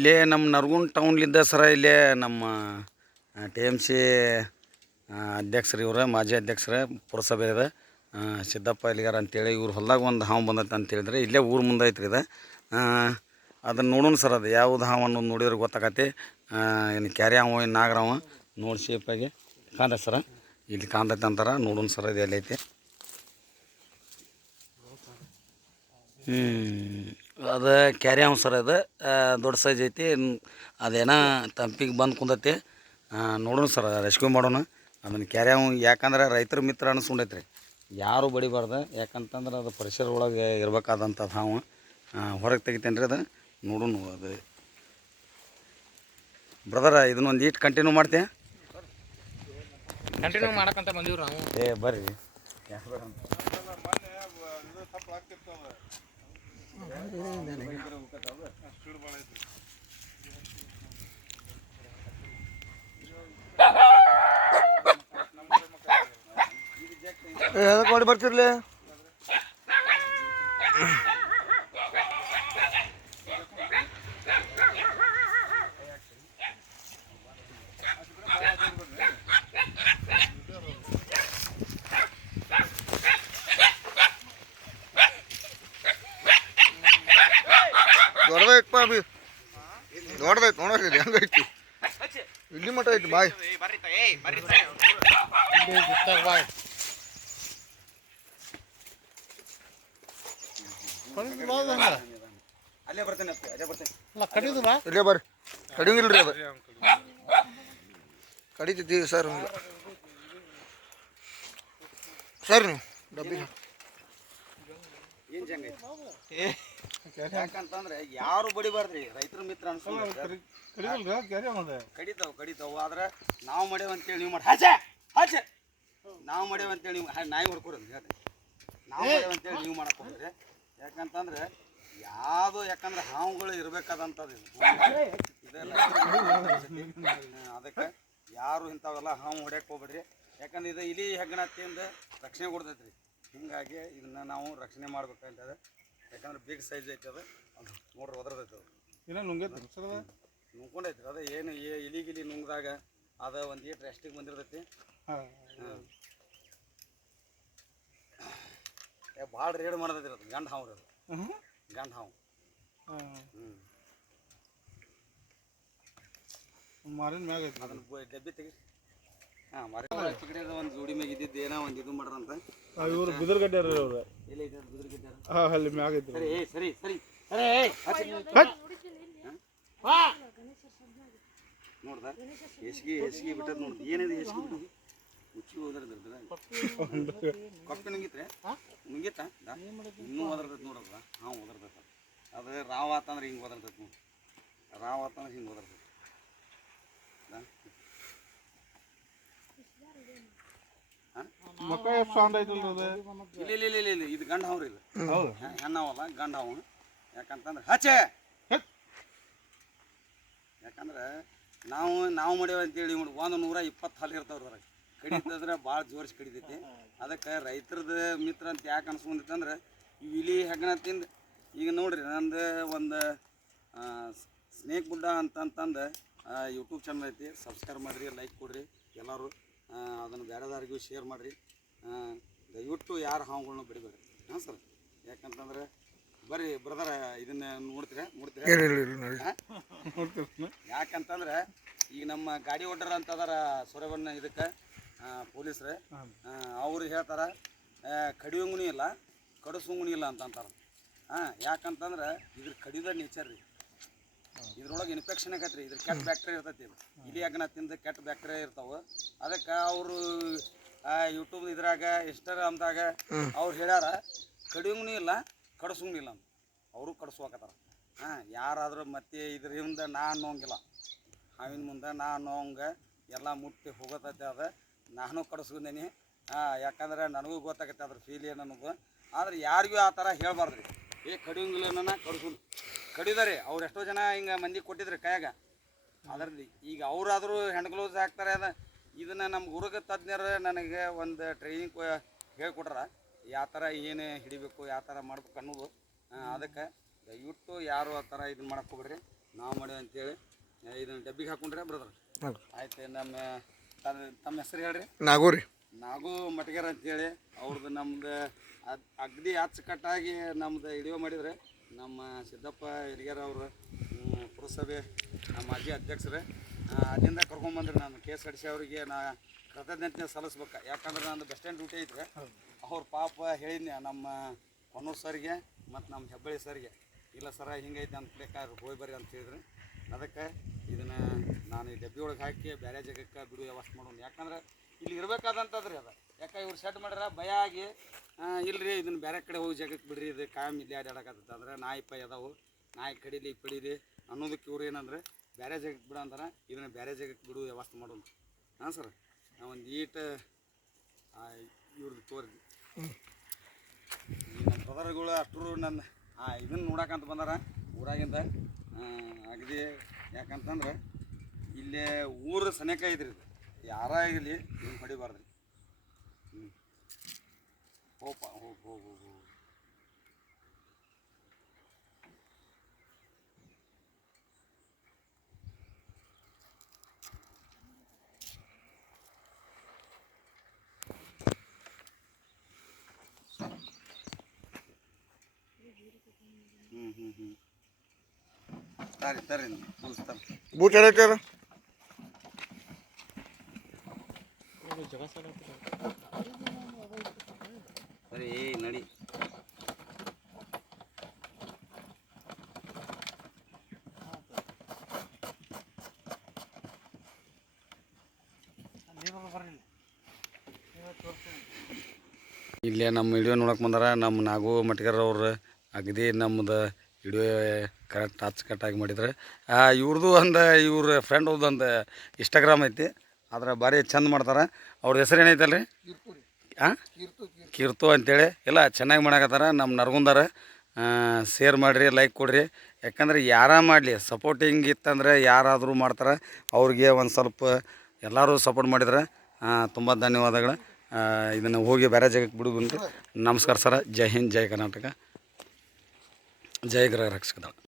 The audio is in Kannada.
ಇಲ್ಲೇ ನಮ್ಮ ನರಗುಂದ ಟೌನ್ಲಿಂದ ಸರ ಇಲ್ಲೇ ನಮ್ಮ ಟಿ ಎಮ್ ಸಿ ಅಧ್ಯಕ್ಷರು ಇವ್ರ ಮಾಜಿ ಅಧ್ಯಕ್ಷರ ಪುರಸಭೆದ ಸಿದ್ದಪ್ಪ ಇಲ್ಲಿಗಾರ ಅಂತೇಳಿ ಇವ್ರು ಹೊಲ್ದಾಗ ಒಂದು ಹಾವು ಬಂದೈತೆ ಅಂತೇಳಿದ್ರೆ ಇಲ್ಲೇ ಊರು ಮುಂದೆ ಐತ್ರಿ ಇದು. ಅದನ್ನು ನೋಡೋಣ ಸರ್, ಅದು ಯಾವ್ದು ಹಾವು ಅನ್ನೋದು ನೋಡಿದ್ರೆ ಗೊತ್ತಾಗತ್ತೆ. ಏನು ಕ್ಯಾರಿ ಹಾವು ಏನು ನಾಗರ ಹಾವು ನೋಡಿ ಶೇಪಾಗಿ ಕಾಂತೈತೆ ಸರ, ಇಲ್ಲಿ ಕಾಂತೈತೆ ಅಂತಾರೆ. ನೋಡೋಣ ಸರ್ ಇದು ಎಲ್ಲೈತಿ. ಅದು ಕ್ಯಾರಿ ಹಾವು ಸರ್, ಅದು ದೊಡ್ಡ ಸೈಜ್ ಐತಿ. ಅದೇನೋ ತಂಪಿಗೆ ಬಂದು ಕುಂದೈತಿ. ನೋಡೋಣ ಸರ್, ರೆಸ್ಕ್ಯೂ ಮಾಡೋಣ ಅದನ್ನು. ಕ್ಯಾರಿ ಹಾವು ಯಾಕಂದ್ರೆ ರೈತರ ಮಿತ್ರ ಅನಿಸ್ಕೊಂಡೈತೆ ರೀ, ಯಾರು ಬಡಿಬಾರ್ದು. ಯಾಕಂತಂದ್ರೆ ಅದು ಪರಿಸರ ಒಳಗೆ ಇರಬೇಕಾದಂಥದ್ದು ಹಾವು. ಹೊರಗೆ ತೆಗಿತೇನೆ ರೀ ಅದು, ನೋಡೋಣ. ಅದು ಬ್ರದರ ಇದನ್ನೊಂದು ಈಟ್ ಕಂಟಿನ್ಯೂ ಮಾಡ್ತೆ. ಕಂಟಿನ್ಯೂ ಮಾಡಕ್ಕಂತ ಬಂದೀವಿ ನಾವು. ಬರ್ರಿ ಎದಕ್ಕೆ ಮಾಡಿ ಬರ್ತಿರ್ಲಿ? ದೊಡ್ಡದೈತಪ್ಪ ಅಭಿ, ದೊಡ್ಡದೈತೆ ನೋಡೋದು ಹೆಂಗೈತಿ. ಇಲ್ಲಿ ಮಟ್ಟ ಐತಿ ಬಾಯ್. ಅಲ್ಲೇ ಬರ್ತೇನೆ, ಅಲ್ಲೇ ಬರ್ತೇನೆ. ಇಲ್ಲೇ ಬರ್ರಿ, ಕಡಿಂಗಿಲ್ರಿ ಅದು ಕಡಿತೈತಿ ಸರ್. ಸರ್ ನೀವು ಡಬ್ಬಿ ಏನು ಜಂಗ ಯಾಕಂತಂದ್ರೆ ಯಾರು ಬಡಿಬಾರ್ದ್ರಿ, ರೈತರ ಮಿತ್ರ ಅನ್ಸ್ಕೊಂಡ್ರೆ ಕಡಿತಾವು. ಆದ್ರೆ ನಾವು ಮಾಡ್ಯಾವ ಅಂತೇಳಿ ನೀವು ಮಾಡಿ ಹಾಚೆ ಹಾಚೆ, ನಾವು ಮಾಡ್ಯಾವ ಅಂತೇಳಿ ನೀವು ನಾಯಿ ಹೊಡ್ಕೊಡ್ರಿ ಹೇಳ್ರಿ. ನಾವು ಮಾಡ್ಯಾವ ಅಂತೇಳಿ ನೀವು ಮಾಡಕ್ಕೆ ಹೋಗ್ರಿ. ಯಾಕಂತಂದ್ರೆ ಯಾಕಂದ್ರೆ ಹಾವುಗಳು ಇರಬೇಕಾದಂಥದ್ದು ಇದೆಲ್ಲ. ಅದಕ್ಕೆ ಯಾರು ಇಂಥವೆಲ್ಲ ಹಾವು ಹೊಡ್ಯಕ್ಕೆ ಹೋಗ್ಬೇಡ್ರಿ. ಯಾಕಂದ್ರೆ ಇದು ಇಲಿ ಹೆಗ್ಗಣತಿಯಿಂದ ರಕ್ಷಣೆ ಕೊಡ್ತೈತೆ ರೀ. ಹೀಗಾಗಿ ಇದನ್ನು ನಾವು ರಕ್ಷಣೆ ಮಾಡ್ಬೇಕಂತದ. ಯಾಕಂದ್ರೆ ಬಿಗ್ ಸೈಜ್ ಐತೆ ಅದು ನೋಡ್ರಿ, ಒದರ್ದೈತೆ ಅದು. ನುಂಗ್ಕೊಂಡೈತಿ ಅದು. ಏನು ಇಲಿಗಿಲಿ ನುಂಗ್ದಾಗ ಅದು ಒಂದು ಈಟ್ ರೆಸ್ಟಿಗೆ ಬಂದಿರ್ತೈತಿ. ಭಾಳ ರೇಡ್ ಮಾಡತೈತಿ ಅದು. ಗಂಡು ಹಾವು ಅದು, ಗಂಡು ಹಾವು. ಮಾರಿನ ಮ್ಯಾಗ ಐತಿ ಅದನ್ನು ಡಬ್ಬಿ ತೆಗಿ. ಮಾರಿನ ಚಿಕಡೆದ ಒಂದು ಜೋಡಿ ಮ್ಯಾಗ ಇದ್ದಿದ್ದು ಏನೋ ಒಂದು ಇದು ಮಾಡ್ರಂತ. ಇವರು ಬಿದರ್ಗಡ್ಡೆ ಅವ್ರು ಎಲ್ಲ ಐತೆ ಬಿದ್ರಗಿದ್ದಾರ. ಅಲ್ಲಿ ಮ್ಯಾಗ ಐತಿ. ಸರಿ ಸರಿ ಸರಿ ನೋಡ್ದ ಹೆಸ್ಗಿ ಬಿಟ್ಟದ್ ನೋಡ್ದು. ಏನಿದೆ ಹೆಸ್ಗಿ ಬಿಟ್ಟದು? ಮುಚ್ಚಿ ಹೋದ್ರದ್ರ ಕೊಪ್ಪಿ ನುಂಗಿತ್ರೆ ನುಂಗಿತ್ತ ಇನ್ನೂ ಒದರ್ತೈತೆ ನೋಡಲ್ಲ. ಹಾಂ ಒದರ್ತೈತೆ ಅದು. ರಾವ್ ಆತಂದ್ರೆ ಹಿಂಗೆ ಒದರ್ತೈತೆ ನೋಡಿ. ರಾವ್ ಆತಂದ್ರೆ ಹಿಂಗೆ ಒದರ್ತೈತೆ. ಇಲ್ಲ ಇದು ಗಂಡ ಹಾವ್ರಿ. ಇದು ಹೆಣ್ಣವಲ್ಲ, ಗಂಡ ಹಾವು. ಯಾಕಂತಂದ್ರೆ ಹಚ್ಚೆ, ಯಾಕಂದ್ರೆ ನಾವು ಮಾಡ್ಯಾವ ಅಂತೇಳಿ 120 ಹಾಲು ಇರ್ತಾವ್ರಿ ಹೊರಗೆ. ಕಡಿತಂದ್ರೆ ಭಾಳ ಜೋರಿಸಿ ಕಡಿತೈತಿ. ಅದಕ್ಕೆ ರೈತರದ ಮಿತ್ರ ಅಂತ ಯಾಕೆ ಅನ್ಸ್ಕೊಂಡೈತೆ ಈ ಇಲಿ ಹೆಗ್ಗಣ ತಿಂದು. ಈಗ ನೋಡ್ರಿ, ನಂದು ಒಂದು ಸ್ನೇಕ್ ಬುಡ್ಡ ಅಂತಂದು ಯೂಟ್ಯೂಬ್ ಚಾನಲ್ ಐತಿ. ಸಬ್ಸ್ಕ್ರೈಬ್ ಮಾಡಿರಿ, ಲೈಕ್ ಕೊಡಿರಿ ಎಲ್ಲರೂ. ಅದನ್ನು ಬೇರೆದಾರಿಗೂ ಶೇರ್ ಮಾಡಿರಿ. ದಯವಿಟ್ಟು ಯಾರು ಹಾವುಗಳನ್ನ ಬಿಡಬೇಡ್ರಿ. ಹಾಂ ಸರ್. ಯಾಕಂತಂದ್ರೆ ಬರ್ರಿ ಬ್ರದರ್, ಇದನ್ನು ನೋಡ್ತೀರಾ? ಯಾಕಂತಂದ್ರೆ ಈಗ ನಮ್ಮ ಗಾಡಿ ಓಡರ್ ಅಂತದಾರ ಸೊರೆಬಣ್ಣ ಇದಕ್ಕೆ ಪೊಲೀಸ್ರು. ಅವ್ರು ಹೇಳ್ತಾರೆ ಕಡಿಯೋಂಗೂ ಇಲ್ಲ, ಕಡಿಸೋಂಗೂ ಇಲ್ಲ ಅಂತಂತಾರೆ. ಯಾಕಂತಂದ್ರೆ ಇದ್ರ ಕಡಿದ ನೇಚರ್ ರೀ. ಇದ್ರೊಳಗೆ ಇನ್ಫೆಕ್ಷನ್ ಆಗೈತೆ ರೀ. ಇದ್ರ ಕೆಟ್ಟ ಬ್ಯಾಕ್ಟೀರಿಯಾ ಇರ್ತೈತಿ. ಇಲಿ ಹೆಗ್ಗಣ ತಿಂದು ಕೆಟ್ಟ ಬ್ಯಾಕ್ಟೀರಿಯಾ ಇರ್ತಾವೆ. ಅದಕ್ಕೆ ಅವರು ಯೂಟ್ಯೂಬ್ ಇದ್ರಾಗ ಇನ್ಸ್ಟಾಗ್ರಾಮ್ದಾಗ ಅವ್ರು ಹೇಳ್ಯಾರ ಕಡಿಯೋಂಗೂ ಇಲ್ಲ, ಕಡಿಸೋಂಗೂ ಇಲ್ಲ ಅಂತ. ಅವರು ಕಡಿಸ್ವಾಕತ್ತಾರ. ಯಾರಾದರೂ ಮತ್ತೆ ಇದರಿಂದ ನಾ ಅನ್ನೋಂಗಿಲ್ಲ. ಹಾವಿನ ಮುಂದೆ ನಾ ಅನ್ನೋಂಗೆ ಎಲ್ಲ ಮುಟ್ಟಿ ಹೋಗತೈತೆ. ಅದು ನಾನು ಕಡಿಸ್ಕೊಂಡೇನಿ. ಯಾಕಂದ್ರೆ ನನಗೂ ಗೊತ್ತಾಗತ್ತೆ ಅದ್ರ ಫೀಲ್ ಏನು ಅನ್ನೋದು. ಆದ್ರೆ ಯಾರಿಗೂ ಆ ಥರ ಹೇಳ್ಬಾರ್ದು ರೀ. ಕಡಿಯೋಂಗಿಲ್ಲ ಕಡಿಸೋದು ಕಡಿದಾರೆ. ಅವ್ರು ಎಷ್ಟೋ ಜನ ಹಿಂಗೆ ಮಂದಿ ಕೊಟ್ಟಿದ್ರಿ ಕೈಯಾಗ. ಅದ್ರದ್ದು ಈಗ ಅವರಾದರೂ ಹ್ಯಾಂಡ್ ಗ್ಲೌಸ್ ಹಾಕ್ತಾರೆ. ಇದನ್ನು ನಮ್ಮ ಗುರುಗ ತಜ್ಞರು ನನಗೆ ಒಂದು ಟ್ರೈನಿಂಗ್ ಹೇಳ್ಕೊಟ್ರ. ಯಾವ ಥರ ಏನು ಹಿಡಿಬೇಕು, ಯಾವ ಥರ ಮಾಡ್ಬೇಕು ಅನ್ನೋದು. ಅದಕ್ಕೆ ದಯವಿಟ್ಟು ಯಾರು ಆ ಥರ ಇದನ್ನು ಮಾಡಕ್ಕೆ ಹೋಗ್ಬೇಡ್ರಿ. ನಾವು ಮಾಡಿವಿ ಅಂತೇಳಿ ಇದನ್ನು ಡಬ್ಬಿಗೆ ಹಾಕೊಂಡ್ರೆ ಬ್ರದರ್. ಹಾಂ ಆಯ್ತು. ತಮ್ಮ ಹೆಸರು ಹೇಳ್ರಿ. ನಾಗೂರಿ ನಾಗು ಮಟಗೇರ್ ಅಂತೇಳಿ ಅವ್ರದ್ದು ನಮ್ದು ಅಗದಿ ಅಚ್ಚುಕಟ್ಟಾಗಿ ನಮ್ದು ವಿಡಿಯೋ ಮಾಡಿದ್ರೆ ನಮ್ಮ ಸಿದ್ದಪ್ಪ ಹಿರಿಯರ್ ಅವರು ಪುರಸಭೆ ಮಾಜಿ ಅಧ್ಯಕ್ಷರೇ ಅಲ್ಲಿಂದ ಕರ್ಕೊಂಬಂದ್ರೆ ನಾನು K S R T C ಅವರಿಗೆ ನಾ ಕೃತಜ್ಞತೆ ಸಲ್ಲಿಸ್ಬೇಕು. ಯಾಕಂದ್ರೆ ನಂದು ಬಸ್ ಸ್ಟ್ಯಾಂಡ್ ಡ್ಯೂಟಿ ಐತ್ರಿ. ಅವ್ರ ಪಾಪ ಹೇಳಿದ್ನಿ ನಮ್ಮ ಕೊನ್ನೂರು ಸರ್ಗೆ ಮತ್ತು ನಮ್ಮ ಹೆಬ್ಬಳ್ಳಿ ಸರ್ಗೆ, ಇಲ್ಲ ಸರ ಹಿಂಗೈತೆ ಅಂತ ಬೇಕಾದ್ರೆ ಹೋಗಿ ಬರ್ರಿ ಅಂತ ಹೇಳಿದ್ರು. ಅದಕ್ಕೆ ಇದನ್ನು ನಾನು ಈ ಡಬ್ಬಿ ಒಳಗೆ ಹಾಕಿ ಬೇರೆ ಜಾಗಕ್ಕೆ ಬಿಡು ವ್ಯವಸ್ಥೆ ಮಾಡೋಣ. ಯಾಕಂದ್ರೆ ಇಲ್ಲಿ ಇರಬೇಕಾದಂಥದ್ರಿ ಅದು. ಯಾಕೆ ಇವ್ರು ಸೆಟ್ ಮಾಡ್ಯಾರ ಭಯ ಆಗಿ ಇಲ್ಲರಿ ಇದನ್ನು ಬೇರೆ ಕಡೆ ಹೋಗಿ ಜಾಗಕ್ಕೆ ಬಿಡ್ರಿ, ಇದು ಕಾಯಂ ಇಲ್ಲಿ ಆಡಾಡಕತ್ತದ ಅಂದ್ರೆ ನಾಯಿ ಪೈ ಅದಾವು, ನಾಯಿ ಕಡೀಲಿ ಪಡೀಲಿ ಅನ್ನೋದಕ್ಕೆ ಇವ್ರು ಏನಂದ್ರೆ ಬೇರೆ ಜಾಗಕ್ಕೆ ಬಿಡು ಅಂತಾರೆ. ಇದನ್ನು ಬೇರೆ ಜಾಗಕ್ಕೆ ಬಿಡು ವ್ಯವಸ್ಥೆ ಮಾಡೋಣ. ಹಾಂ ಸರ್, ನಾವು ಒಂದು ಇವ್ರದ್ದು ತೋರಿ ನಮ್ಮ ಬ್ರದರ್ಗಳು ಅಷ್ಟರು ನನ್ನ ಇದನ್ನು ನೋಡಕ್ಕಂತ ಬಂದಾರ ಊರಾಗಿಂದ ಅಗದಿ. ಯಾಕಂತಂದ್ರೆ ಇಲ್ಲೇ ಊರು ಸನೇಕ ಐತ್ರಿ. ಇದು ಯಾರಾಗಿರಲಿ ಹಿಂಗೆ ಹೊಡಿಬಾರ್ದು. ಹೋಪ ಹೋಗಿ ಹೋಗಿ ಹೋಗಿ ತರಿ ಮುಗಿಸ್ತಾರೆ. ಬೂಟ್ ಹೇಳಕ್ಕಾರ ಸರಿ ನಡಿ. ಇಲ್ಲೇ ನಮ್ಮ ವಿಡಿಯೋ ನೋಡಕ್ಕೆ ಬಂದಾರ ನಮ್ಮ ನಾಗು ಮಟ್ಗರ್ ಅವ್ರು. ಅಗದಿ ನಮ್ಮದು ವಿಡಿಯೋ ಕರೆಕ್ಟ್ ಅಚ್ಚುಕಟ್ಟಾಗಿ ಮಾಡಿದ್ರೆ ಇವ್ರದ್ದು ಒಂದು ಇವ್ರ ಫ್ರೆಂಡ್ ಒಂದು ಇನ್ಸ್ಟಾಗ್ರಾಮ್ ಐತಿ, ಅದ್ರ ಭಾರಿ ಚಂದ ಮಾಡ್ತಾರೆ. ಅವ್ರ ಹೆಸರು ಏನೈತಲ್ರಿ? ಹಾಂ, ಕೀರ್ತು ಅಂತೇಳಿ. ಇಲ್ಲ ಚೆನ್ನಾಗಿ ಮಾಡಕತ್ತಾರ ನಮ್ಮ ನರಗುಂದಾರ. ಶೇರ್ ಮಾಡಿರಿ, ಲೈಕ್ ಕೊಡಿರಿ. ಯಾಕಂದ್ರೆ ಯಾರ ಮಾಡಲಿ ಸಪೋರ್ಟಿಂಗ್ ಇತ್ತಂದರೆ ಯಾರಾದರೂ ಮಾಡ್ತಾರೆ. ಅವ್ರಿಗೆ ಒಂದು ಸ್ವಲ್ಪ ಎಲ್ಲರೂ ಸಪೋರ್ಟ್ ಮಾಡಿದ್ರೆ ತುಂಬ ಧನ್ಯವಾದಗಳು. ಇದನ್ನು ಹೋಗಿ ಬೇರೆ ಜಾಗಕ್ಕೆ ಬಿಡುವಂತೆ. ನಮಸ್ಕಾರ ಸರ. ಜೈ ಹಿಂದ್, ಜೈ ಕರ್ನಾಟಕ, ಜೈ ಗೃಹ ರಕ್ಷಕ ದಳ.